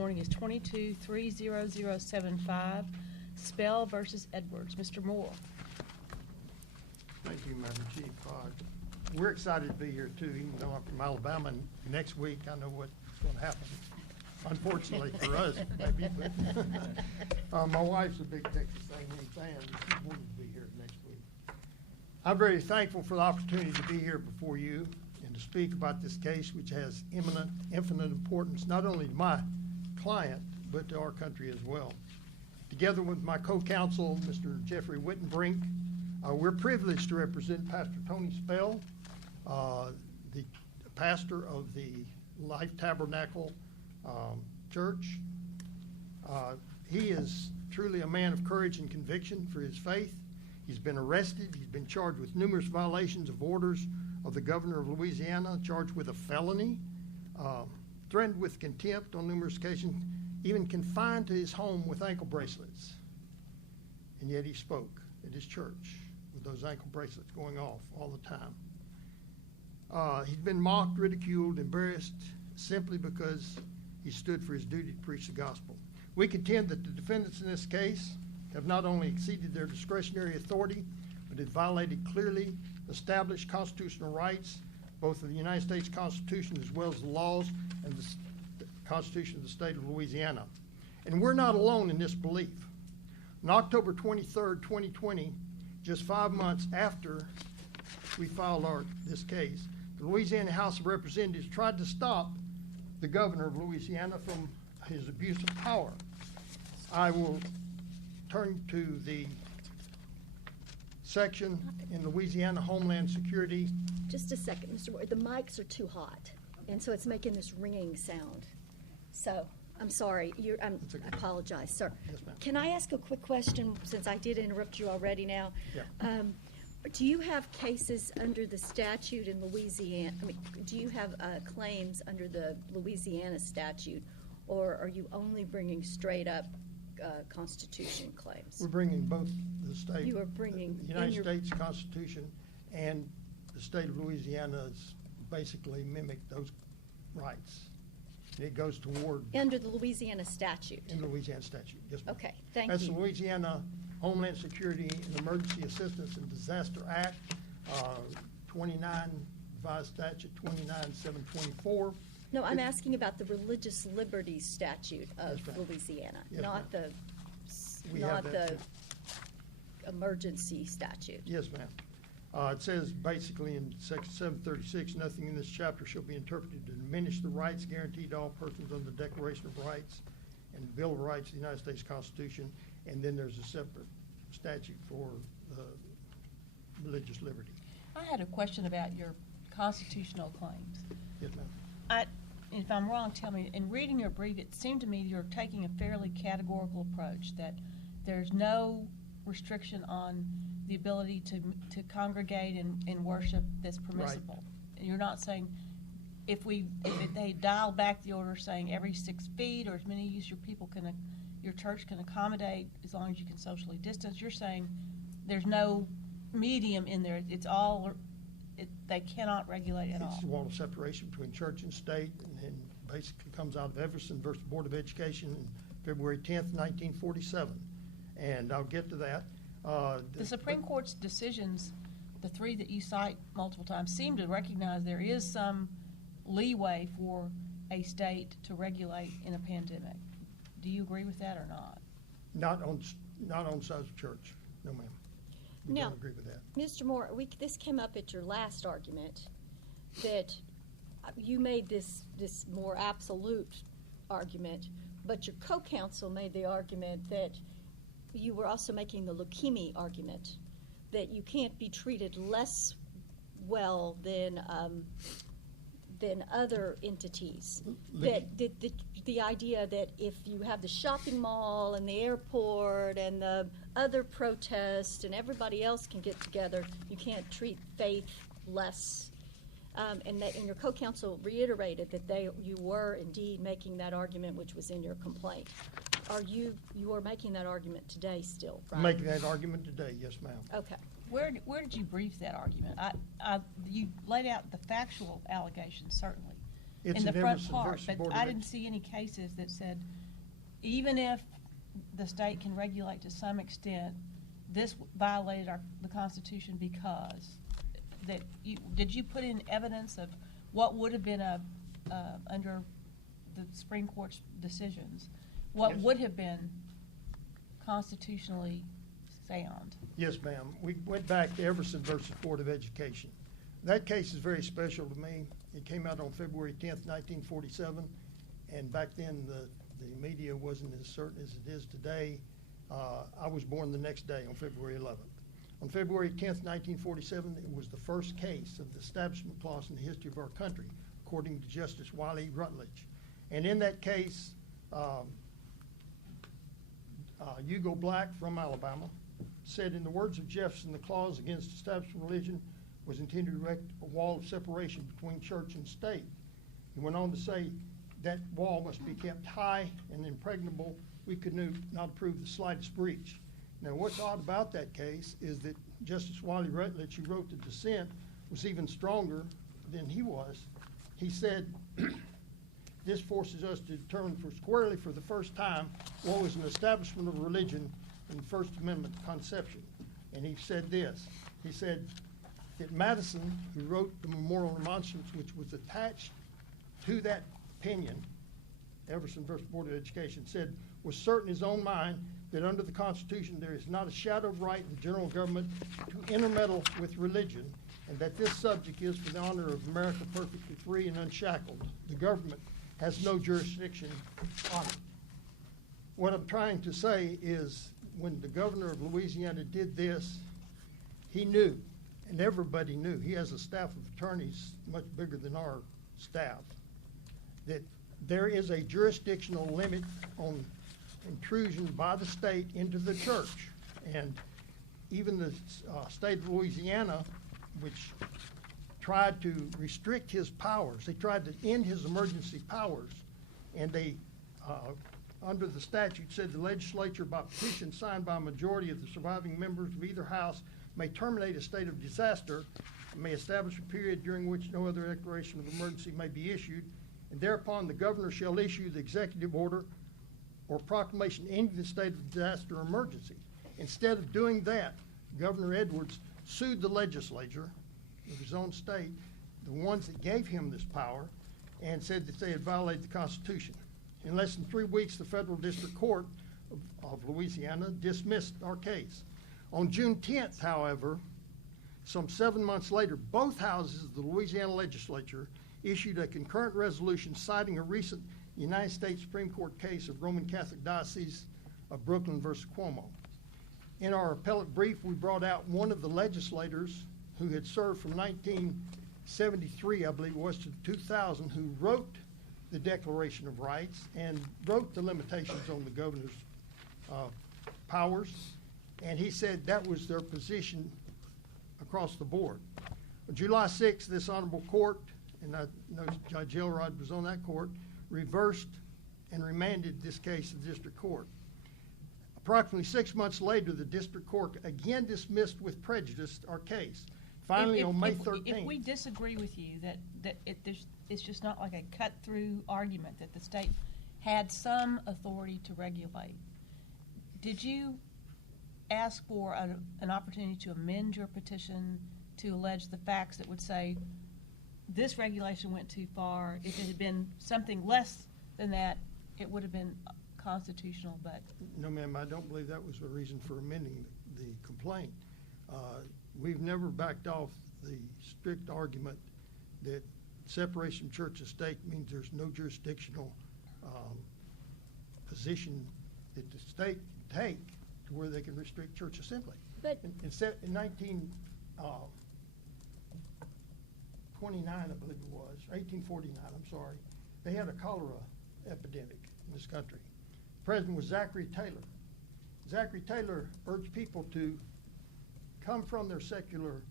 Morning is 22-30075, Spell versus Edwards. Mr. Moore. Thank you, Madam Chief. We're excited to be here too, even though I'm from Alabama, and next week I know what's going to happen. Unfortunately for us, maybe, but my wife's a big Texas A&M fan. She wanted to be here next week. I'm very thankful for the opportunity to be here before you and to speak about this case, which has infinite importance, not only to my client, but to our country as well. Together with my co-counsel, Mr. Jeffrey Wittenbrink, we're privileged to represent Pastor Tony Spell, the pastor of the Life Tabernacle Church. He is truly a man of courage and conviction for his faith. He's been arrested. He's been charged with numerous violations of orders of the governor of Louisiana, charged with a felony, threatened with contempt on numerous occasions, even confined to his home with ankle bracelets. And yet he spoke at his church with those ankle bracelets going off all the time. He's been mocked, ridiculed, embarrassed simply because he stood for his duty to preach the gospel. We contend that the defendants in this case have not only exceeded their discretionary authority, but have violated clearly established constitutional rights, both of the United States Constitution as well as the laws and the Constitution of the state of Louisiana. And we're not alone in this belief. On October 23rd, 2020, just 5 months after we filed this case, the Louisiana House of Representatives tried to stop the governor of Louisiana from his abuse of power. I will turn to the section in Louisiana Homeland Security. Just a second, Mr. Moore. The mics are too hot, and so it's making this ringing sound. So, I'm sorry. I apologize, sir. Yes, ma'am. Can I ask a quick question, since I did interrupt you already now? Yeah. Do you have cases under the statute in Louisiana? I mean, do you have claims under the Louisiana statute, or are you only bringing straight up Constitution claims? We're bringing both the state, You are bringing the United States Constitution, and the state of Louisiana's basically mimic those rights. It goes toward Under the Louisiana statute? in the Louisiana statute. Yes, ma'am. Okay, thank That's you. the Louisiana Homeland Security and Emergency Assistance and Disaster Act, 29 revised statute 29724. No, I'm asking about the religious liberties statute of Yes, ma'am. Louisiana, Yes, not ma'am. the, We not have that, the emergency statute. Yes, ma'am. It says basically in section 736, nothing in this chapter shall be interpreted to diminish the rights guaranteed to all persons under the Declaration of Rights and the Bill of Rights of the United States Constitution. And then there's a separate statute for religious liberty. I had a question about your constitutional claims. Yes, ma'am. If I'm wrong, tell me. In reading your brief, it seemed to me you're taking a fairly categorical approach, that there's no restriction on the ability to congregate and worship that's permissible. Right. You're not saying if they dial back the order saying every 6 feet or as many as your church can accommodate as long as you can socially distance. You're saying there's no medium in there. It's all. They cannot regulate at all. It's a wall of separation between church and state, and basically comes out of Everson versus Board of Education on February 10th, 1947. And I'll get to that. The Supreme Court's decisions, the 3 that you cite multiple times, seem to recognize there is some leeway for a state to regulate in a pandemic. Do you agree with that or not? Not on size of church, no, ma'am. We don't agree with that. Mr. Moore, this came up at your last argument, that you made this more absolute argument, but your co-counsel made the argument that you were also making the leukemia argument, that you can't be treated less well than other entities. That the idea that if you have the shopping mall and the airport and the other protests and everybody else can get together, you can't treat faith less. And your co-counsel reiterated that you were indeed making that argument, which was in your complaint. You are making that argument today still, right? I'm making that argument today, yes, ma'am. Okay. Where did you brief that argument? You laid out the factual allegations, certainly, It's in the an front Emerson part, versus but Board of I didn't Ed- see any cases that said, even if the state can regulate to some extent, this violated the Constitution because did you put in evidence of what would have been under the Supreme Court's decisions, what Yes. would have been constitutionally sound? Yes, ma'am. We went back to Everson versus Board of Education. That case is very special to me. It came out on February 10th, 1947, and back then the media wasn't as certain as it is today. I was born the next day on February 11th. On February 10th, 1947, it was the first case of the Establishment Clause in the history of our country, according to Justice Wiley Rutledge. And in that case, Hugo Black from Alabama said, in the words of Jefferson, the clause against establishment religion was intended to erect a wall of separation between church and state. He went on to say that wall must be kept high and impregnable. We could not approve the slightest breach. Now, what's odd about that case is that Justice Wiley Rutledge, who wrote the dissent, was even stronger than he was. He said, this forces us to determine squarely for the first time what was an establishment of religion in the First Amendment conception. And he said this. He said that Madison, who wrote the Memorial Remonstrance, which was attached to that opinion, Everson versus Board of Education, said, was certain in his own mind that under the Constitution there is not a shadow of right in general government to intermeddle with religion, and that this subject is for the honor of America perfectly free and unshackled. The government has no jurisdiction on it. What I'm trying to say is when the governor of Louisiana did this, he knew, and everybody knew, he has a staff of attorneys much bigger than our staff, that there is a jurisdictional limit on intrusion by the state into the church. And even the state of Louisiana, which tried to restrict his powers, they tried to end his emergency powers, and they, under the statute, said the legislature, by petition signed by a majority of the surviving members of either house, may terminate a state of disaster, may establish a period during which no other declaration of emergency may be issued, and thereupon the governor shall issue the executive order or proclamation ending the state of disaster or emergency. Instead of doing that, Governor Edwards sued the legislature of his own state, the ones that gave him this power, and said that they had violated the Constitution. In less than 3 weeks, the Federal District Court of Louisiana dismissed our case. On June 10th, however, some 7 months later, both houses of the Louisiana legislature issued a concurrent resolution citing a recent United States Supreme Court case of Roman Catholic Diocese of Brooklyn versus Cuomo. In our appellate brief, we brought out one of the legislators who had served from 1973, I believe it was, to 2000, who wrote the Declaration of Rights and wrote the limitations on the governor's powers. And he said that was their position across the board. On July 6th, this honorable court, and I know Judge Elrod was on that court, reversed and remanded this case to the district court. Approximately 6 months later, the district court again dismissed with prejudice our case. Finally, on May 13th. If we disagree with you that it's just not like a cut-through argument that the state had some authority to regulate, did you ask for an opportunity to amend your petition to allege the facts that would say this regulation went too far? If it had been something less than that, it would have been constitutional, but... No, ma'am, I don't believe that was a reason for amending the complaint. We've never backed off the strict argument that separation of church and state means there's no jurisdictional position that the state can take to where they can restrict church assembly. But In 1929, I believe it was, 1849, I'm sorry, they had a cholera epidemic in this country. The president was Zachary Taylor. Zachary Taylor urged people to come from their secular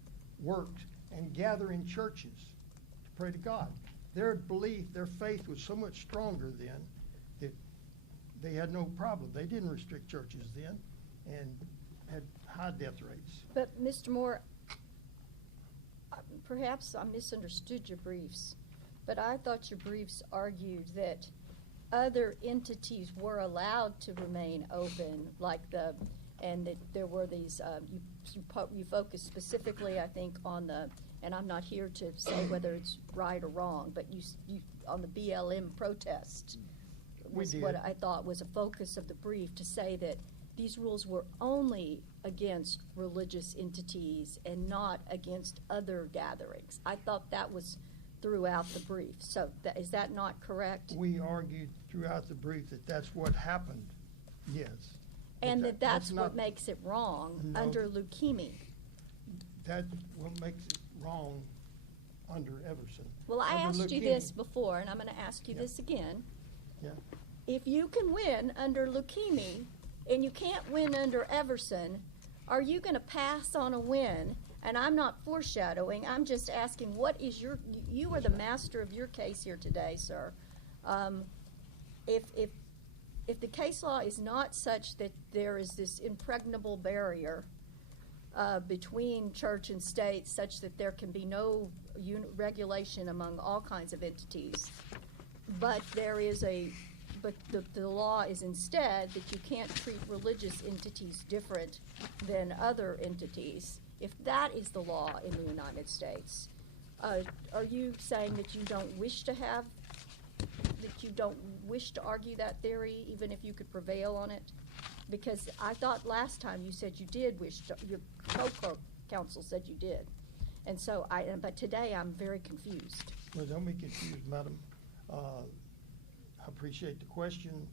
works and gather in churches to pray to God. Their belief, their faith was so much stronger then that they had no problem. They didn't restrict churches then and had high death rates. But Mr. Moore, perhaps I misunderstood your briefs, But I thought your briefs argued that other entities were allowed to remain open, and that there were these, you focused specifically, I think, on the, and I'm not here to say whether it's right or wrong, but you on the BLM protest was what I thought was a focus of the brief, to say that these rules were only against religious entities and not against other gatherings. I thought that was throughout the brief. So is that not correct? We argued throughout the brief that that's what happened, yes. And that's what not, makes it wrong under leukemia. That's what makes it wrong under Everson. Well, I under asked you this before, and I'm going to ask you this again. Yeah. If you can win under leukemia and you can't win under Everson, are you going to pass on a win? And I'm not foreshadowing. I'm just asking, what is you are the master of your case here today, sir. If the case law is not such that there is this impregnable barrier between church and state, such that there can be no regulation among all kinds of entities, but the law is instead that you can't treat religious entities different than other entities. If that is the law in the United States, are you saying that you don't wish to argue that theory, even if you could prevail on it? Because I thought last time you said you did wish to, your co-counsel said you did. And so but today I'm very confused. Well, don't be confused, madam. I appreciate the question.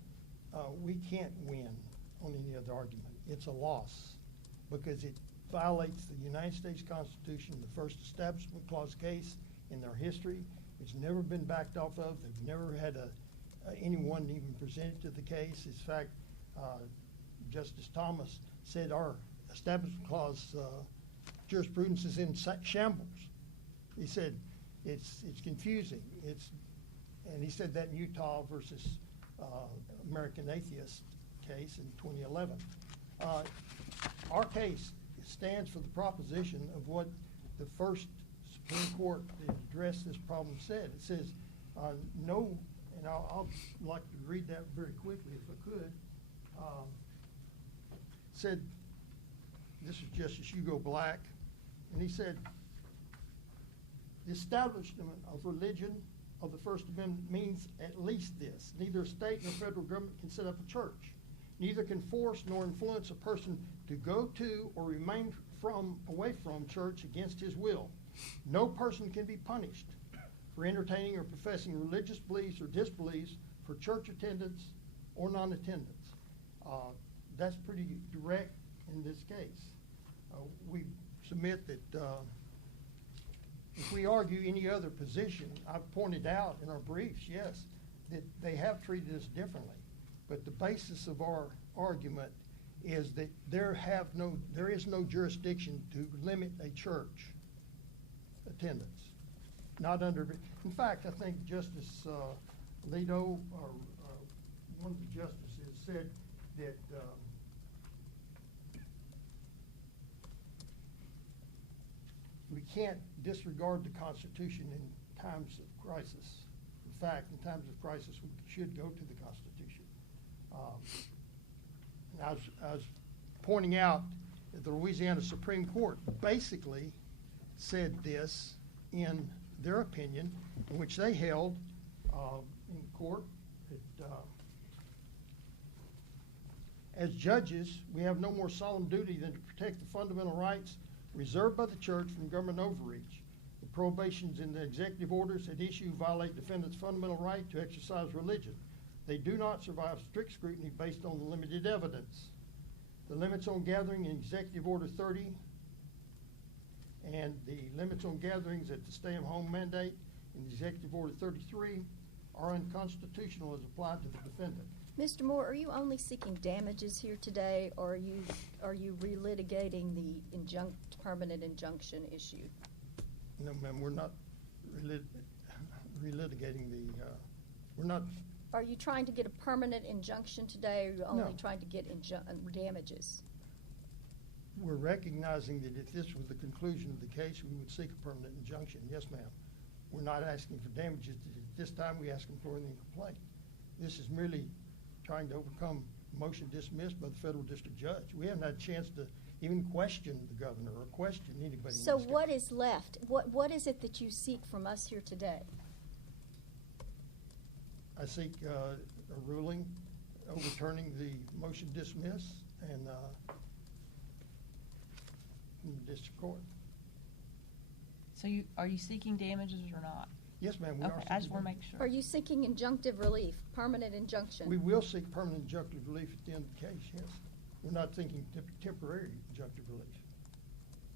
We can't win on any other argument. It's a loss because it violates the United States Constitution, the first Establishment Clause case in their history. It's never been backed off of. They've never had anyone even presented to the case. In fact, Justice Thomas said our Establishment Clause jurisprudence is in shambles. He said it's confusing. And he said that in Utah versus American Atheist case in 2011. Our case stands for the proposition of what the first Supreme Court that addressed this problem said. It says no, and I'll like to read that very quickly if I could. Said, this is Justice Hugo Black, and he said, the establishment of religion of the First Amendment means at least this: neither a state nor federal government can set up a church. Neither can force nor influence a person to go to or remain away from church against his will. No person can be punished for entertaining or professing religious beliefs or disbeliefs for church attendance or non-attendance. That's pretty direct in this case. We submit that if we argue any other position, I've pointed out in our briefs, yes, that they have treated us differently. But the basis of our argument is that there is no jurisdiction to limit a church attendance. Not under, in fact, I think Justice Alito, or one of the justices, said that we can't disregard the Constitution in times of crisis. In fact, in times of crisis, we should go to the Constitution. And I was pointing out that the Louisiana Supreme Court basically said this in their opinion, in which they held in court that as judges, we have no more solemn duty than to protect the fundamental rights reserved by the church from government overreach. The prohibitions in the executive orders at issue violate defendants' fundamental right to exercise religion. They do not survive strict scrutiny based on the limited evidence. The limits on gathering in Executive Order 30 and the limits on gatherings at the stay-at-home mandate in Executive Order 33 are unconstitutional as applied to the defendant. Mr. Moore, are you only seeking damages here today, or are you relitigating the permanent injunction issue? No, ma'am, we're not relitigating the. We're not. Are you trying to get a permanent injunction today, or are you only No. trying to get damages? We're recognizing that if this was the conclusion of the case, we would seek a permanent injunction. Yes, ma'am. We're not asking for damages. This time we ask them for the complaint. This is merely trying to overcome motion dismissed by the federal district judge. We haven't had a chance to even question the governor or question anybody. So what is left? What is it that you seek from us here today? I seek a ruling overturning the motion dismiss and from the district court. So are you seeking damages or not? Yes, ma'am. We are Okay, seeking I just want to damages. make sure. Are you seeking injunctive relief, permanent injunction? We will seek permanent injunctive relief at the end of the case, yes. We're not thinking temporary injunctive relief.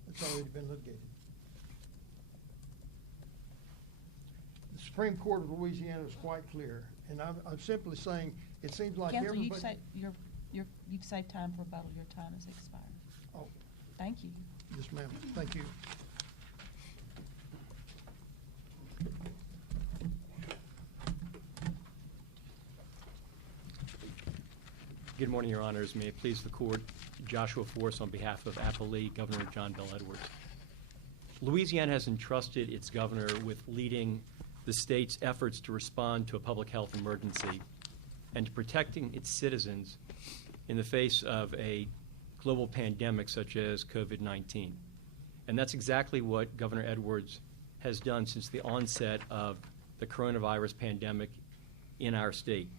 It's already been litigated. The Supreme Court of Louisiana is quite clear, and I'm simply saying it seems like Counsel, everybody. you've saved time for rebuttal. Your time has expired. Oh, Thank you. yes, ma'am. Thank you. Good morning, Your Honors. May it please the Court, Joshua Force on behalf of Applee, Governor John Bel Edwards. Louisiana has entrusted its governor with leading the state's efforts to respond to a public health emergency and to protecting its citizens in the face of a global pandemic such as COVID-19. And that's exactly what Governor Edwards has done since the onset of the coronavirus pandemic in our state.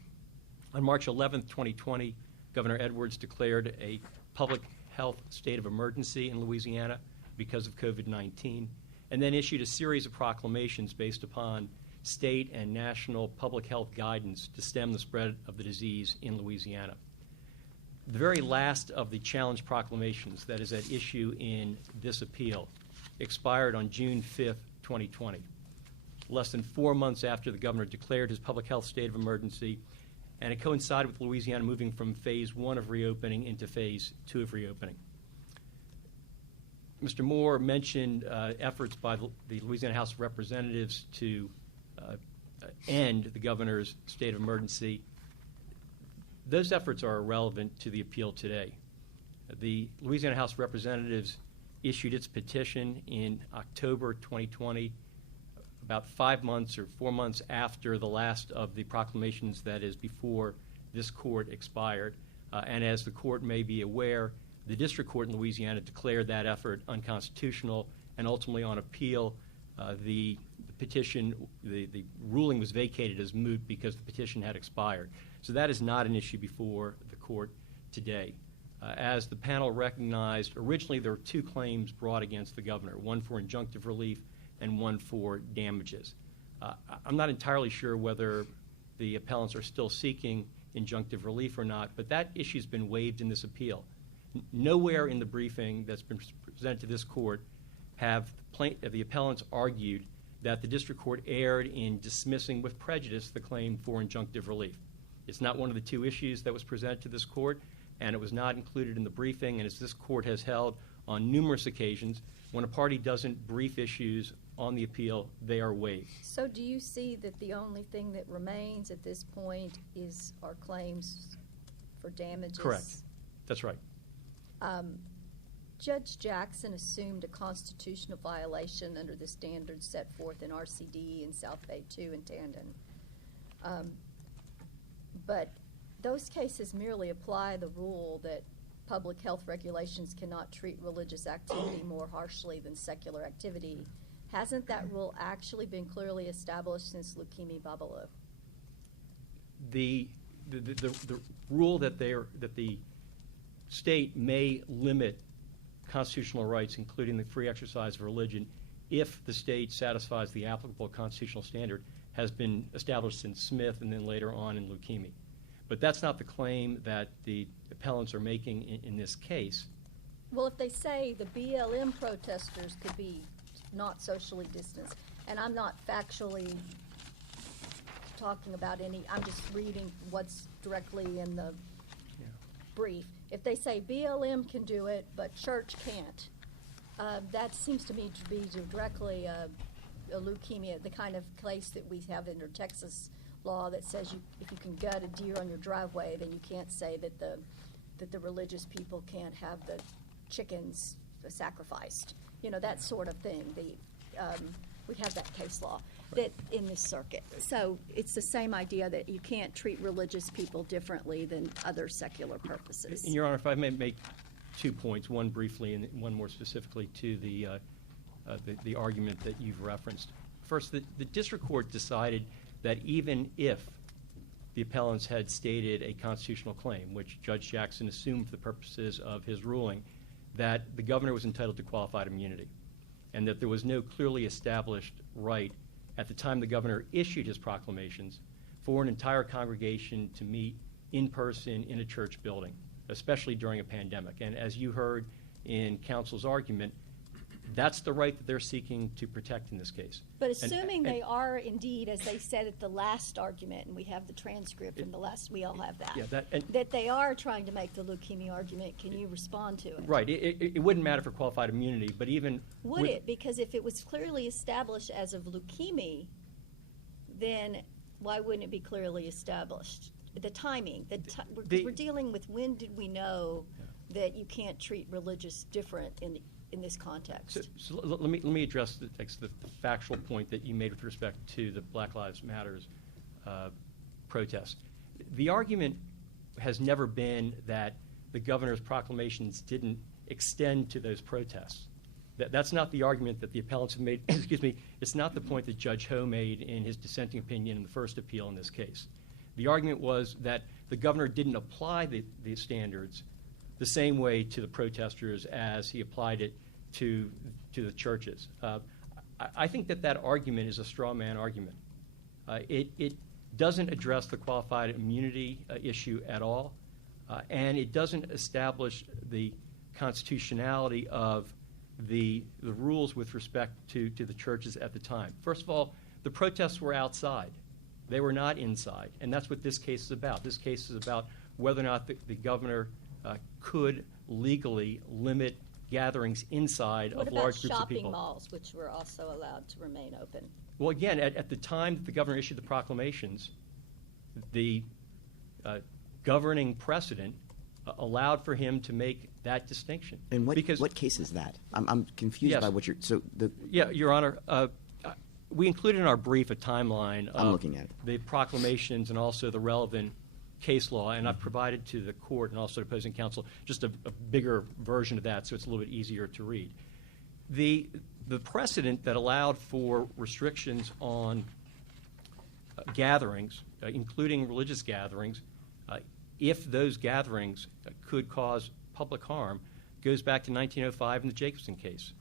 On March 11th, 2020, Governor Edwards declared a public health state of emergency in Louisiana because of COVID-19, and then issued a series of proclamations based upon state and national public health guidance to stem the spread of the disease in Louisiana. The very last of the challenge proclamations that is at issue in this appeal expired on June 5th, 2020, less than 4 months after the governor declared his public health state of emergency, and it coincided with Louisiana moving from phase 1 of reopening into phase 2 of reopening. Mr. Moore mentioned efforts by the Louisiana House of Representatives to end the governor's state of emergency. Those efforts are irrelevant to the appeal today. The Louisiana House of Representatives issued its petition in October 2020, about 5 months or 4 months after the last of the proclamations that is before this court expired. And as the court may be aware, the district court in Louisiana declared that effort unconstitutional, and ultimately on appeal, the petition, the ruling was vacated as moot because the petition had expired. So that is not an issue before the court today. As the panel recognized, originally there were 2 claims brought against the governor, one for injunctive relief and one for damages. I'm not entirely sure whether the appellants are still seeking injunctive relief or not, but that issue's been waived in this appeal. Nowhere in the briefing that's been presented to this court have the appellants argued that the district court erred in dismissing with prejudice the claim for injunctive relief. It's not one of the 2 issues that was presented to this court, and it was not included in the briefing, and as this court has held on numerous occasions, when a party doesn't brief issues on the appeal, they are waived. So do you see that the only thing that remains at this point is our claims for damages? Correct. That's right. Judge Jackson assumed a constitutional violation under the standards set forth in RCD and South Bay 2 and Tandon. But those cases merely apply the rule that public health regulations cannot treat religious activity more harshly than secular activity. Hasn't that rule actually been clearly established since Leukemia Babalu? The rule that the state may limit constitutional rights, including the free exercise of religion, if the state satisfies the applicable constitutional standard, has been established since Smith and then later on in Leukemia. But that's not the claim that the appellants are making in this case. Well, if they say the BLM protesters could be not socially distanced, and I'm not factually talking about any, I'm just reading what's directly in the brief. If they say BLM can do it, but church can't, that seems to me to be directly a leukemia, the kind of case that we have under Texas law that says if you can gut a deer on your driveway, then you can't say that the religious people can't have the chickens sacrificed. You know, that sort of thing. We have that case law that in this circuit. So it's the same idea that you can't treat religious people differently than other secular purposes. And Your Honor, if I may make 2 points, one briefly and one more specifically to the argument that you've referenced. First, the district court decided that even if the appellants had stated a constitutional claim, which Judge Jackson assumed for the purposes of his ruling, that the governor was entitled to qualified immunity, and that there was no clearly established right at the time the governor issued his proclamations for an entire congregation to meet in person in a church building, especially during a pandemic. And as you heard in counsel's argument, that's the right that they're seeking to protect in this case. But assuming they are indeed, as they said at the last argument, and we have the transcript from the last, we all have that, Yeah, that they are trying to make the leukemia argument, can you respond to it? Right. It wouldn't matter for qualified immunity, but even Would with- it? Because if it was clearly established as of leukemia, then why wouldn't it be clearly established? The timing, we're dealing with when did we know that you can't treat religious different in this context? So let me address the factual point that you made with respect to the Black Lives Matters protest. The argument has never been that the governor's proclamations didn't extend to those protests. That's not the argument that the appellants have made. Excuse me. It's not the point that Judge Ho made in his dissenting opinion in the first appeal in this case. The argument was that the governor didn't apply the standards the same way to the protesters as he applied it to the churches. I think that argument is a straw man argument. It doesn't address the qualified immunity issue at all, and it doesn't establish the constitutionality of the rules with respect to the churches at the time. First of all, the protests were outside. They were not inside, and that's what this case is about. This case is about whether or not the governor could legally limit gatherings inside of large groups of people. What about shopping malls, which were also allowed to remain open? Well, again, at the time that the governor issued the proclamations, the governing precedent allowed for him to make that distinction. And what case is that? I'm confused Yes. by what you're. Yeah, Your Honor, we included in our brief a timeline of I'm looking at it. the proclamations and also the relevant case law, and I've provided to the court and also to opposing counsel just a bigger version of that, so it's a little bit easier to read. The precedent that allowed for restrictions on gatherings, including religious gatherings, if those gatherings could cause public harm, goes back to 1905 in the Jacobson case.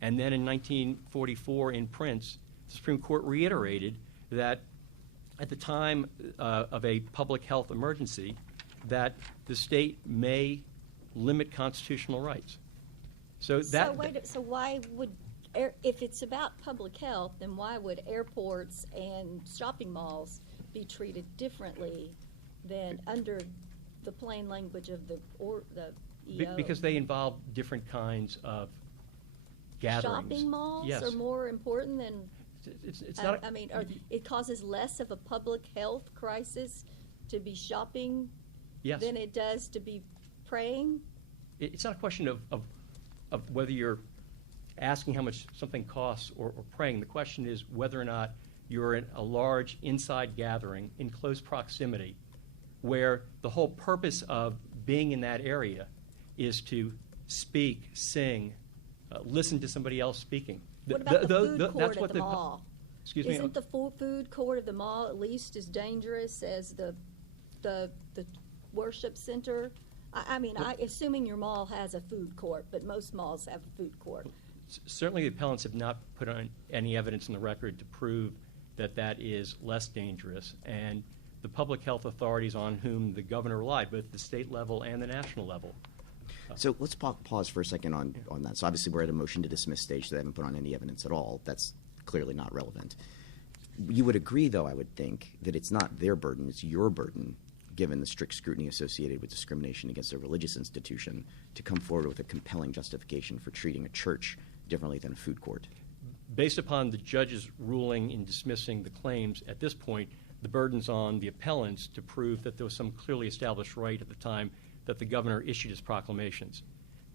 And then in 1944 in Prince, the Supreme Court reiterated that at the time of a public health emergency, that the state may limit constitutional rights. So why would, if it's about public health, then why would airports and shopping malls be treated differently than under the plain language of the EO? Because they involve different kinds of gatherings. Shopping malls Yes. are more important than. It's not. It causes less of a public health crisis to be shopping Yes. than it does to be praying. It's not a question of whether you're asking how much something costs or praying. The question is whether or not you're in a large inside gathering in close proximity where the whole purpose of being in that area is to speak, sing, listen to somebody else speaking. What about the food court that's at what the mall? Excuse me? Isn't the food court of the mall at least as dangerous as the worship center? Assuming your mall has a food court, but most malls have a food court. Certainly the appellants have not put on any evidence in the record to prove that is less dangerous. And the public health authorities on whom the governor relied, both at the state level and the national level. So let's pause for a second on that. So obviously we're at a motion to dismiss stage, so they haven't put on any evidence at all. That's clearly not relevant. You would agree, though, I would think, that it's not their burden, it's your burden, given the strict scrutiny associated with discrimination against a religious institution, to come forward with a compelling justification for treating a church differently than a food court. Based upon the judge's ruling in dismissing the claims, at this point, the burden's on the appellants to prove that there was some clearly established right at the time that the governor issued his proclamations.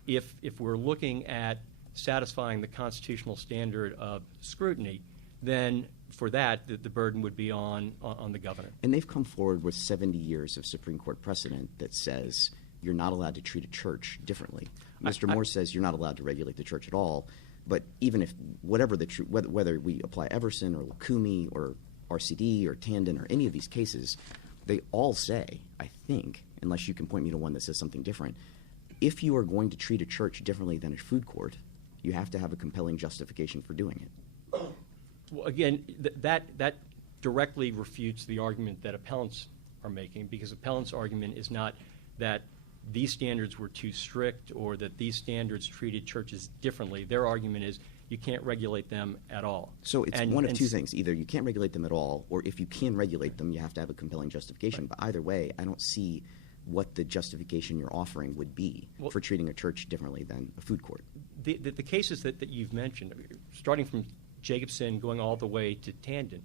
If we're looking at satisfying the constitutional standard of scrutiny, then for that, the burden would be on the governor. And they've come forward with 70 years of Supreme Court precedent that says you're not allowed to treat a church differently. Mr. Moore says you're not allowed to regulate the church at all. But even if whatever whether we apply Everson or Lukumi or RCD or Tandon or any of these cases, they all say, I think, unless you can point me to one that says something different, if you are going to treat a church differently than a food court, you have to have a compelling justification for doing it. Well, again, that directly refutes the argument that appellants are making, because appellants' argument is not that these standards were too strict or that these standards treated churches differently. Their argument is you can't regulate them at all. So it's one of two things. Either you can't regulate them at all, or if you can regulate them, you have to have a compelling justification. But either way, I don't see what the justification you're offering would be for treating a church differently than a food court. The cases that you've mentioned, starting from Jacobson going all the way to Tandon,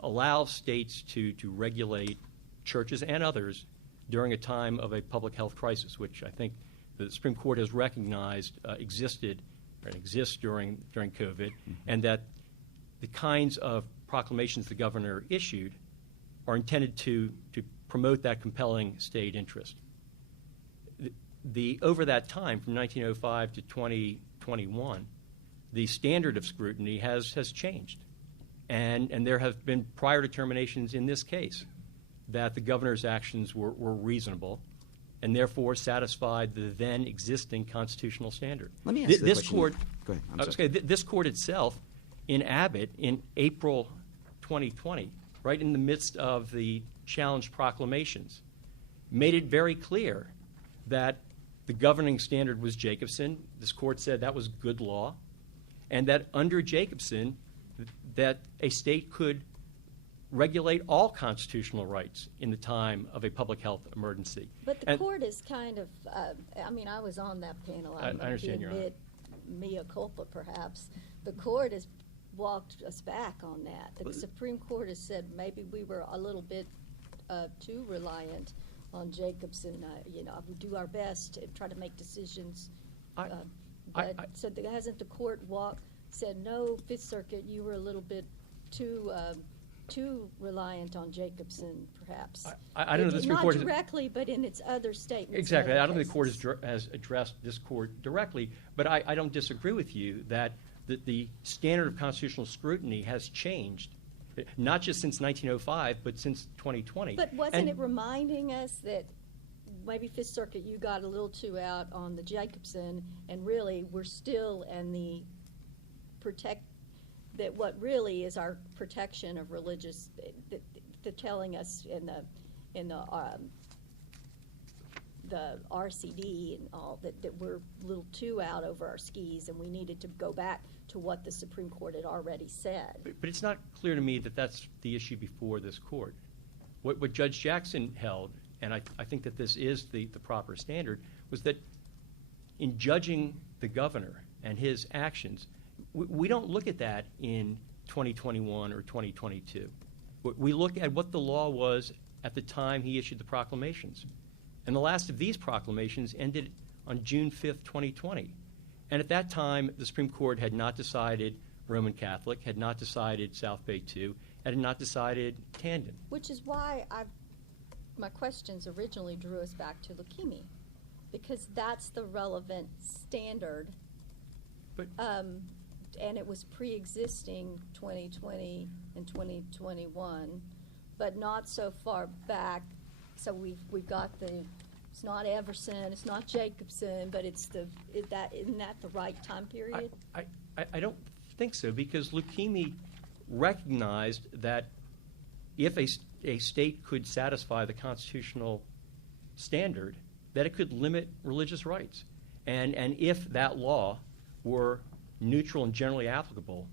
allow states to regulate churches and others during a time of a public health crisis, which I think the Supreme Court has recognized existed and exists during COVID, and that the kinds of proclamations the governor issued are intended to promote that compelling state interest. Over that time, from 1905 to 2021, the standard of scrutiny has changed, and there have been prior determinations in this case that the governor's actions were reasonable and therefore satisfied the then existing constitutional standard. Let me ask this question. court. Go ahead. I'm sorry. This court itself, in Abbott, in April 2020, right in the midst of the challenge proclamations, made it very clear that the governing standard was Jacobson. This court said that was good law, and that under Jacobson, that a state could regulate all constitutional rights in the time of a public health emergency. But the court is kind of, I was on that panel. I understand, Your Honor. Mea culpa, perhaps. The court has walked us back on that. The Supreme Court has said maybe we were a little bit too reliant on Jacobson. We do our best to try to make decisions. Hasn't the court said, no, Fifth Circuit, you were a little bit too reliant on Jacobson, perhaps? I don't know if the Supreme Court not directly, but in its other statements. Exactly. I don't think the court has addressed this court directly, but I don't disagree with you that the standard of constitutional scrutiny has changed, not just since 1905, but since 2020. But wasn't it reminding us that maybe Fifth Circuit, you got a little too out on the Jacobson, and really we're still in the that what really is our protection of religious, the telling us in the RCD and all that we're a little too out over our skis, and we needed to go back to what the Supreme Court had already said. But it's not clear to me that that's the issue before this court. What Judge Jackson held, and I think that this is the proper standard, was that in judging the governor and his actions, we don't look at that in 2021 or 2022. We look at what the law was at the time he issued the proclamations. And the last of these proclamations ended on June 5th, 2020. And at that time, the Supreme Court had not decided Roman Catholic, had not decided South Bay II, and had not decided Tandon. Which is why my questions originally drew us back to leukemia, because that's the relevant standard. But and it was pre-existing 2020 and 2021, but not so far back. So we've got it's not Everson, it's not Jacobson, but isn't that the right time period? I don't think so, because leukemia recognized that if a state could satisfy the constitutional standard, that it could limit religious rights. And if that law were neutral and generally applicable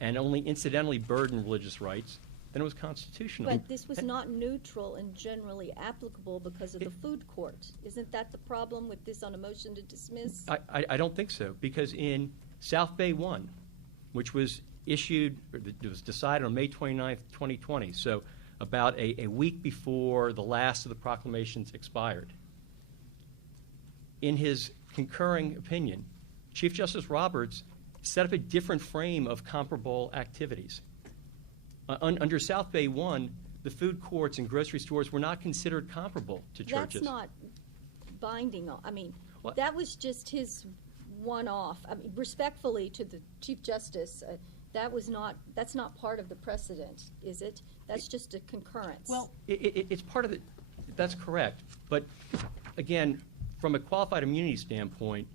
and only incidentally burdened religious rights, then it was constitutional. But this was not neutral and generally applicable because of the food court. Isn't that the problem with this on a motion to dismiss? I don't think so, because in South Bay I, which was issued, or it was decided on May 29th, 2020, so about a week before the last of the proclamations expired, in his concurring opinion, Chief Justice Roberts set up a different frame of comparable activities. Under South Bay 1, the food courts and grocery stores were not considered comparable to churches. That's not binding on, I mean, What? that was just his one-off. I mean, respectfully to the Chief Justice, that's not part of the precedent, is it? That's just a concurrence. Well, It's part of it. That's correct. But again, from a qualified immunity standpoint,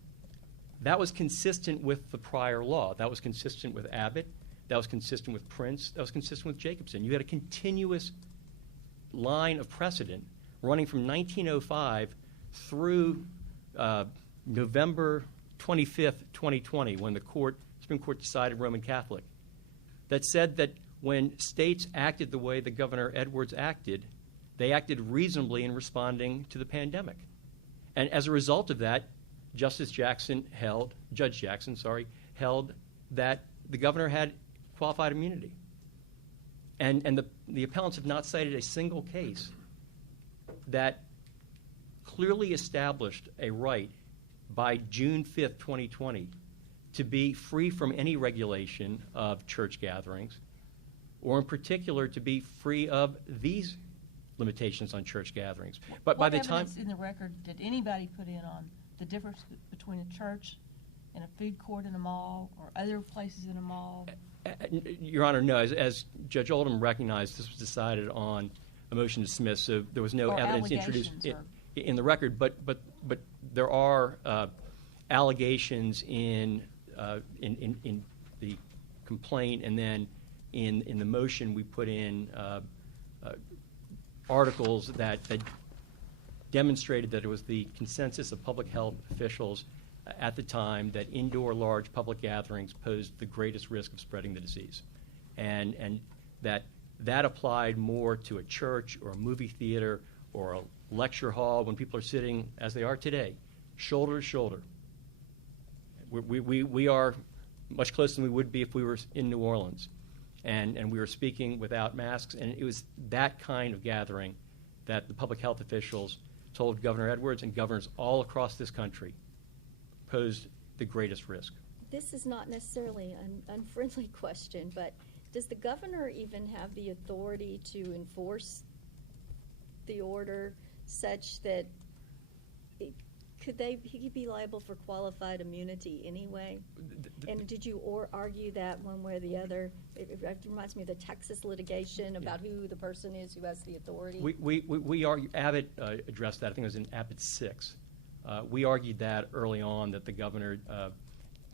that was consistent with the prior law. That was consistent with Abbott. That was consistent with Prince. That was consistent with Jacobson. You had a continuous line of precedent running from 1905 through November 25th, 2020, when the Supreme Court decided Roman Catholic, that said that when states acted the way that Governor Edwards acted, they acted reasonably in responding to the pandemic. And as a result of that, Judge Jackson held that the governor had qualified immunity. And the appellants have not cited a single case that clearly established a right by June 5th, 2020, to be free from any regulation of church gatherings, or in particular to be free of these limitations on church gatherings. But by the time what evidence in the record did anybody put in on the difference between a church and a food court in a mall or other places in a mall? Your Honor, no. As Judge Oldham recognized, this was decided on a motion to dismiss, so there was no Or evidence introduced allegations in the record. But there are allegations in the complaint, and then in the motion we put in articles that demonstrated that it was the consensus of public health officials at the time that indoor large public gatherings posed the greatest risk of spreading the disease, and that applied more to a church or a movie theater or a lecture hall when people are sitting, as they are today, shoulder to shoulder. We are much closer than we would be if we were in New Orleans, and we were speaking without masks, and it was that kind of gathering that the public health officials told Governor Edwards and governors all across this country posed the greatest risk. This is not necessarily an unfriendly question, but does the governor even have the authority to enforce the order such that he could be liable for qualified immunity anyway? And did you argue that one way or the other? It reminds me of the Texas litigation about who the person is who has the authority. We argue, Abbott addressed that. I think it was in Abbott 6. We argued that early on, that the governor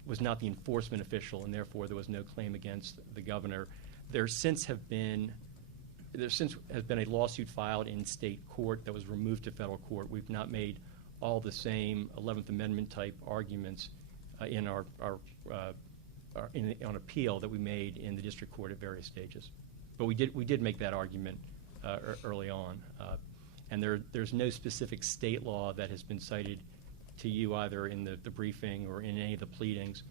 was not the enforcement official, and therefore there was no claim against the governor. There since has been a lawsuit filed in state court that was removed to federal court. We've not made all the same 11th Amendment type arguments in on appeal that we made in the district court at various stages. But we did make that argument early on. And there's no specific state law that has been cited to you either in the briefing or in any of the pleadings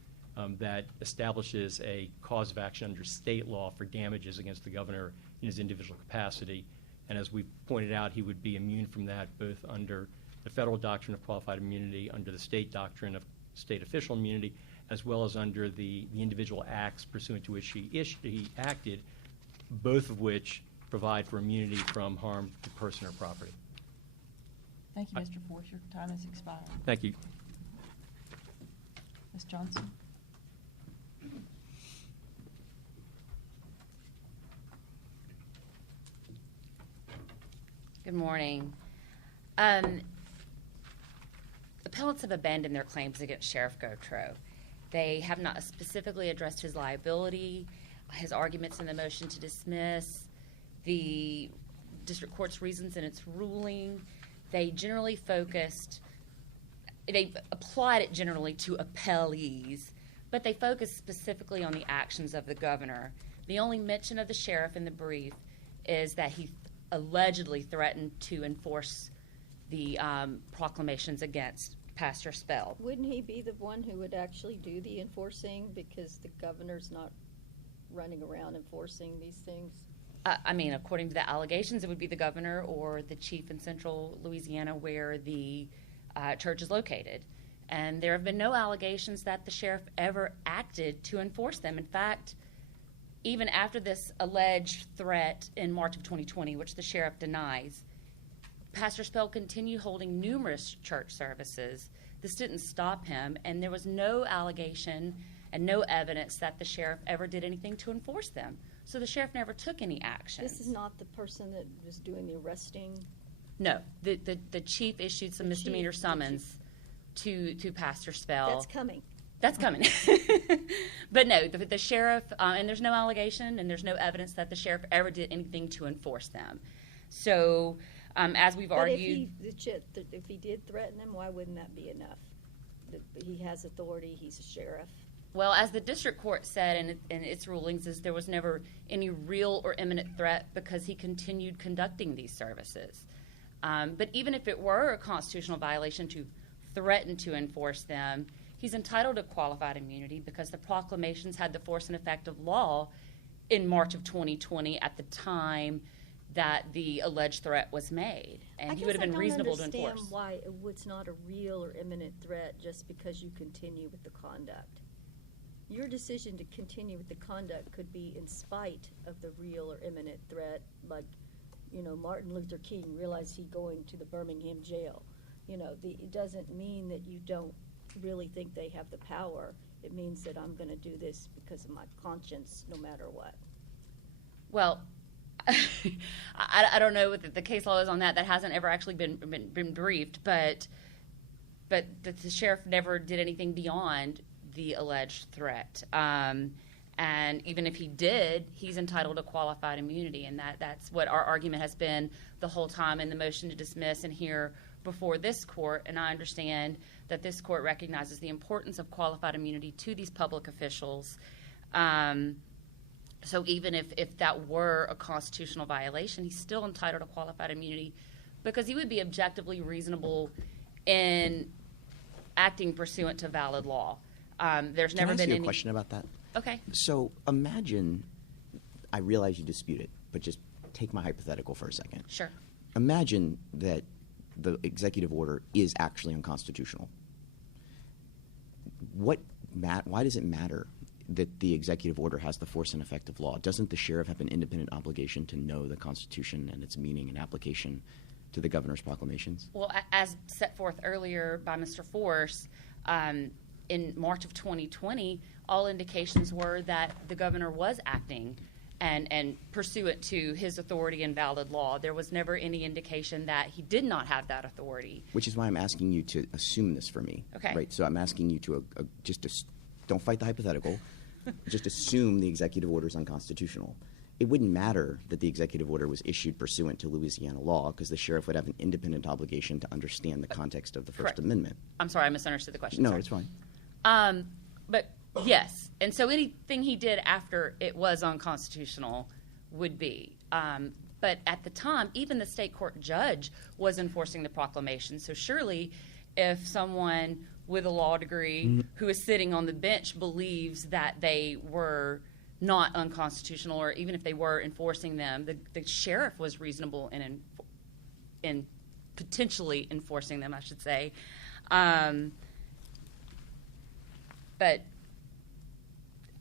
that establishes a cause of action under state law for damages against the governor in his individual capacity. And as we pointed out, he would be immune from that both under the federal doctrine of qualified immunity, under the state doctrine of state official immunity, as well as under the individual acts pursuant to which he acted, both of which provide for immunity from harm to person or property. Thank you, Mr. Force. Your time has expired. Thank you. Ms. Johnston? Good morning. Appellants have abandoned their claims against Sheriff Gautreaux. They have not specifically addressed his liability, his arguments in the motion to dismiss, the district court's reasons in its ruling. They applied it generally to appellees, but they focused specifically on the actions of the governor. The only mention of the sheriff in the brief is that he allegedly threatened to enforce the proclamations against Pastor Spell. Wouldn't he be the one who would actually do the enforcing because the governor's not running around enforcing these things? I mean, according to the allegations, it would be the governor or the chief in central Louisiana where the church is located. And there have been no allegations that the sheriff ever acted to enforce them. In fact, even after this alleged threat in March of 2020, which the sheriff denies, Pastor Spell continued holding numerous church services. This didn't stop him, and there was no allegation and no evidence that the sheriff ever did anything to enforce them. So the sheriff never took any action. This is not the person that was doing the arresting? No, the chief issued some misdemeanor summons to Pastor Spell. That's coming. That's coming. But no, the sheriff, and there's no allegation and there's no evidence that the sheriff ever did anything to enforce them. So, as we've argued. But if he did threaten them, why wouldn't that be enough? He has authority, he's a sheriff. Well, as the district court said in its rulings, is there was never any real or imminent threat because he continued conducting these services. But even if it were a constitutional violation to threaten to enforce them, he's entitled to qualified immunity because the proclamations had the force and effect of law in March of 2020 at the time that the alleged threat was made, and he would have been reasonable to enforce. I don't understand why it's not a real or imminent threat just because you continue with the conduct. Your decision to continue with the conduct could be in spite of the real or imminent threat, like, Martin Luther King realized he'd going to the Birmingham jail. It doesn't mean that you don't really think they have the power. It means that I'm going to do this because of my conscience, no matter what. Well, I don't know what the case law is on that. That hasn't ever actually been briefed, but the sheriff never did anything beyond the alleged threat. And even if he did, he's entitled to qualified immunity, and that's what our argument has been the whole time in the motion to dismiss and here before this court. And I understand that this court recognizes the importance of qualified immunity to these public officials. So even if that were a constitutional violation, he's still entitled to qualified immunity because he would be objectively reasonable in acting pursuant to valid law. There's never been any. Can I ask you a question about that? Okay. So imagine, I realize you dispute it, but just take my hypothetical for a second. Sure. Imagine that the executive order is actually unconstitutional. Why does it matter that the executive order has the force and effect of law? Doesn't the sheriff have an independent obligation to know the Constitution and its meaning and application to the governor's proclamations? Well, as set forth earlier by Mr. Force, in March of 2020, all indications were that the governor was acting and pursuant to his authority and valid law. There was never any indication that he did not have that authority. Which is why I'm asking you to assume this for me. Okay. Right. So I'm asking you to don't fight the hypothetical. Just assume the executive order is unconstitutional. It wouldn't matter that the executive order was issued pursuant to Louisiana law because the sheriff would have an independent obligation to understand the context of the First Correct. Amendment. I'm sorry, I misunderstood the question. No, Sorry. it's fine. But yes, and so anything he did after it was unconstitutional would be. But at the time, even the state court judge was enforcing the proclamation. So surely if someone with a law degree who is sitting on the bench believes that they were not unconstitutional, or even if they were enforcing them, the sheriff was reasonable in potentially enforcing them, I should say. But,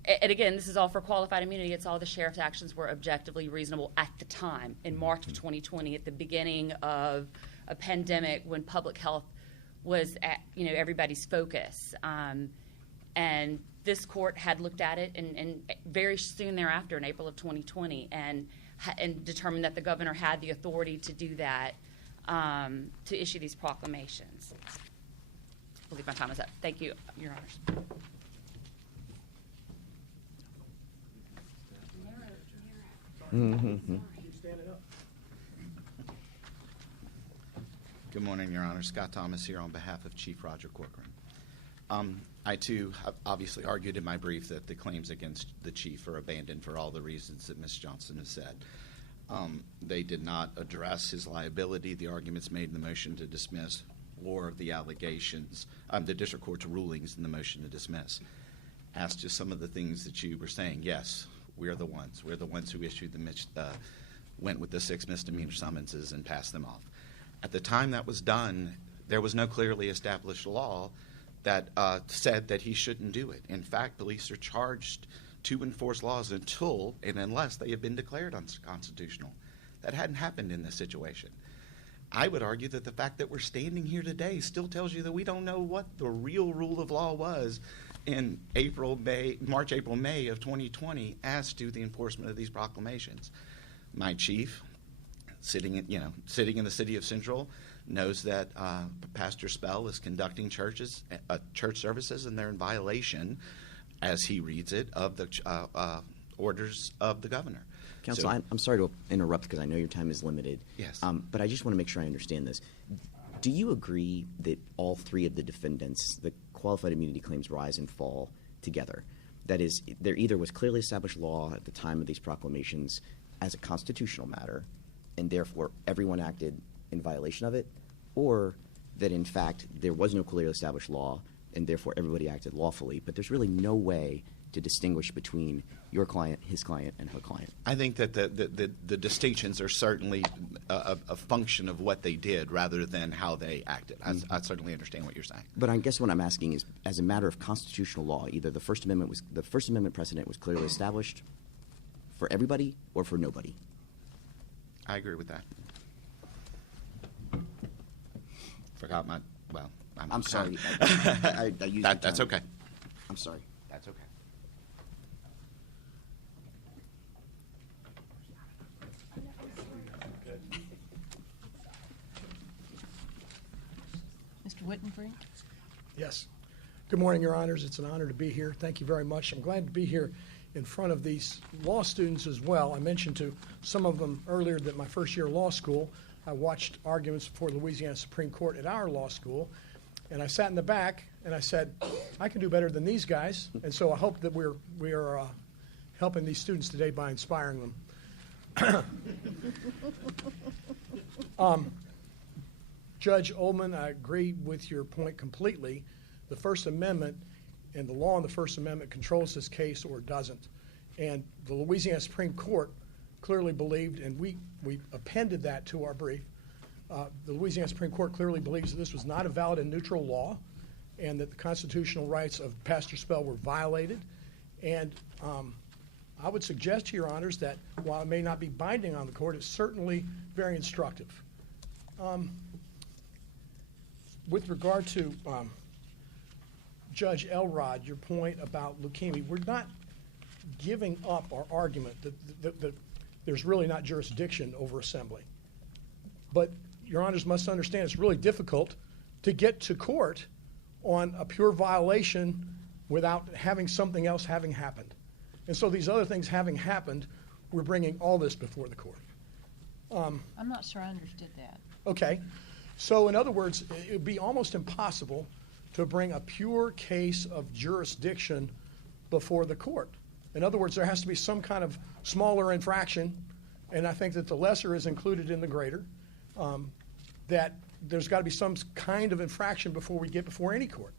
and again, this is all for qualified immunity. It's all the sheriff's actions were objectively reasonable at the time, in March of 2020, at the beginning of a pandemic when public health was at, everybody's focus. And this court had looked at it and very soon thereafter, in April of 2020, and determined that the governor had the authority to do that, to issue these proclamations. I believe my time is up. Thank you, Your Honors. Good morning, Your Honor. Scott Thomas here on behalf of Chief Roger Corcoran. I, too, have obviously argued in my brief that the claims against the chief are abandoned for all the reasons that Ms. Johnston has said. They did not address his liability, the arguments made in the motion to dismiss, or the allegations, the district court's rulings in the motion to dismiss. As to some of the things that you were saying, yes, we're the ones. We're the ones who issued went with the 6 misdemeanor summonses and passed them off. At the time that was done, there was no clearly established law that said that he shouldn't do it. In fact, police are charged to enforce laws until and unless they have been declared unconstitutional. That hadn't happened in this situation. I would argue that the fact that we're standing here today still tells you that we don't know what the real rule of law was in March, April, May of 2020 as to the enforcement of these proclamations. My chief, sitting in the city of Central, knows that Pastor Spell is conducting church services, and they're in violation, as he reads it, of the orders of the governor. Counsel, I'm sorry to interrupt because I know your time is limited. Yes. But I just want to make sure I understand this. Do you agree that all three of the defendants, the qualified immunity claims, rise and fall together? That is, there either was clearly established law at the time of these proclamations as a constitutional matter, and therefore everyone acted in violation of it, or that in fact there was no clearly established law and therefore everybody acted lawfully, but there's really no way to distinguish between your client, his client, and her client? I think that the distinctions are certainly a function of what they did rather than how they acted. I certainly understand what you're saying. But I guess what I'm asking is, as a matter of constitutional law, either the First Amendment precedent was clearly established for everybody or for nobody. I agree with that. Forgot my. Well, I'm sorry. I used that. That's okay. I'm sorry. That's okay. Mr. Wittenbrink? Yes. Good morning, Your Honors. It's an honor to be here. Thank you very much. I'm glad to be here in front of these law students as well. I mentioned to some of them earlier that my first year of law school, I watched arguments before the Louisiana Supreme Court at our law school, and I sat in the back and I said, I can do better than these guys. And so I hope that we are helping these students today by inspiring them. Judge Oldham, I agree with your point completely. The First Amendment and the law in the First Amendment controls this case or doesn't. And the Louisiana Supreme Court clearly believed, and we appended that to our brief, the Louisiana Supreme Court clearly believes that this was not a valid and neutral law and that the constitutional rights of Pastor Spell were violated. And I would suggest to Your Honors that while it may not be binding on the court, it's certainly very instructive. With regard to Judge Elrod, your point about leukemia, we're not giving up our argument that there's really not jurisdiction over assembly. But Your Honors must understand it's really difficult to get to court on a pure violation without having something else having happened. And so these other things having happened, we're bringing all this before the court. I'm not sure I understood that. Okay. So in other words, it would be almost impossible to bring a pure case of jurisdiction before the court. In other words, there has to be some kind of smaller infraction, and I think that the lesser is included in the greater, that there's got to be some kind of infraction before we get before any court.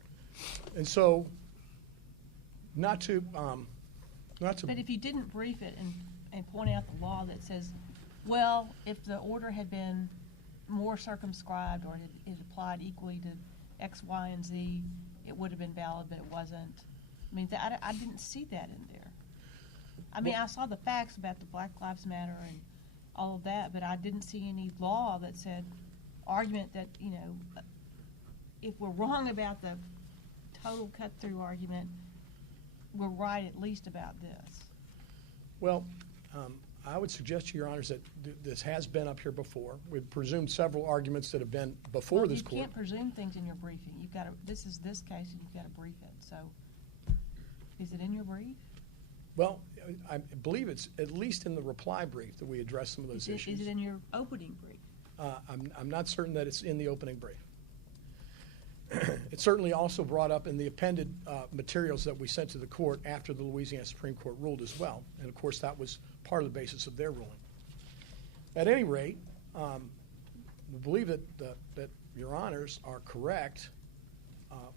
And so not to But if you didn't brief it and point out the law that says, well, if the order had been more circumscribed or it applied equally to X, Y, and Z, it would have been valid, but it wasn't. I mean, I didn't see that in there. I mean, I saw the facts about the Black Lives Matter and all of that, but I didn't see any law that said, argument that, you know, if we're wrong about the total cut-through argument, we're right at least about this. Well, I would suggest to Your Honors that this has been up here before. We've presumed several arguments that have been before this court. You can't presume things in your briefing. You've got to. This is this case, and you've got to brief it. So, is it in your brief? Well, I believe it's at least in the reply brief that we address some of those issues. Is it in your opening brief? I'm not certain that it's in the opening brief. It's certainly also brought up in the appended materials that we sent to the court after the Louisiana Supreme Court ruled as well. And, of course, that was part of the basis of their ruling. At any rate, we believe that Your Honors are correct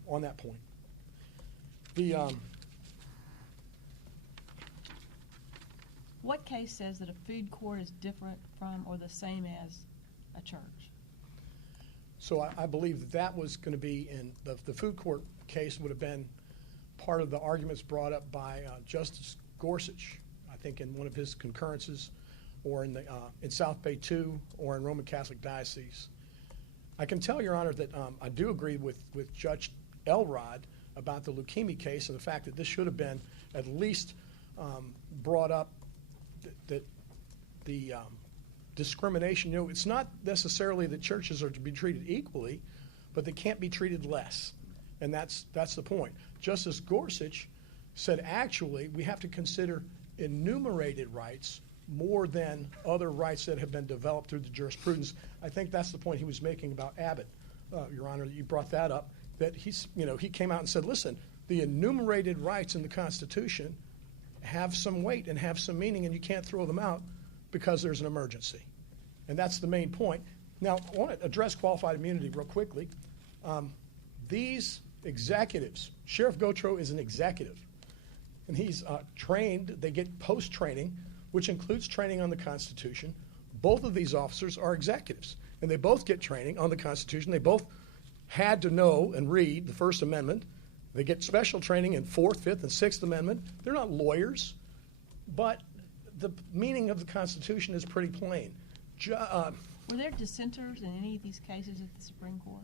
on that point. What case says that a food court is different from or the same as a church? So I believe that was going to be in the food court case would have been part of the arguments brought up by Justice Gorsuch, I think in one of his concurrences, or in South Bay 2, or in Roman Catholic Diocese. I can tell, Your Honor, that I do agree with Judge Elrod about the leukemia case and the fact that this should have been at least brought up, that the discrimination, it's not necessarily that churches are to be treated equally, but they can't be treated less. And that's the point. Justice Gorsuch said, actually, we have to consider enumerated rights more than other rights that have been developed through the jurisprudence. I think that's the point he was making about Abbott, Your Honor, that you brought that up, that he came out and said, listen, the enumerated rights in the Constitution have some weight and have some meaning, and you can't throw them out because there's an emergency. And that's the main point. Now, I want to address qualified immunity real quickly. These executives, Sheriff Gautreaux is an executive, and he's trained. They get post-training, which includes training on the Constitution. Both of these officers are executives, and they both get training on the Constitution. They both had to know and read the First Amendment. They get special training in Fourth, Fifth, and Sixth Amendment. They're not lawyers, but the meaning of the Constitution is pretty plain. Were there dissenters in any of these cases at the Supreme Court?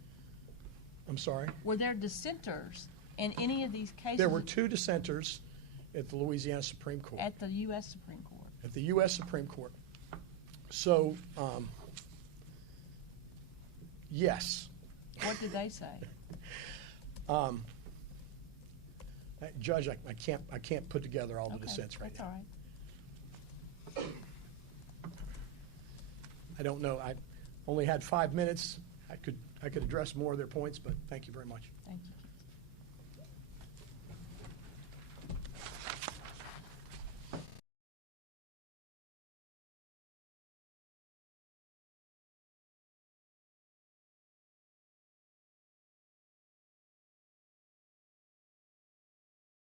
I'm sorry? Were there dissenters in any of these cases? There were 2 dissenters at the Louisiana Supreme Court. At the U.S. Supreme Court. At the U.S. Supreme Court. So, yes. What did they say? Judge, I can't put together all the dissents right that's now. all right. I don't know. I only had 5 minutes. I could address more of their points, but thank you very much. Thank you.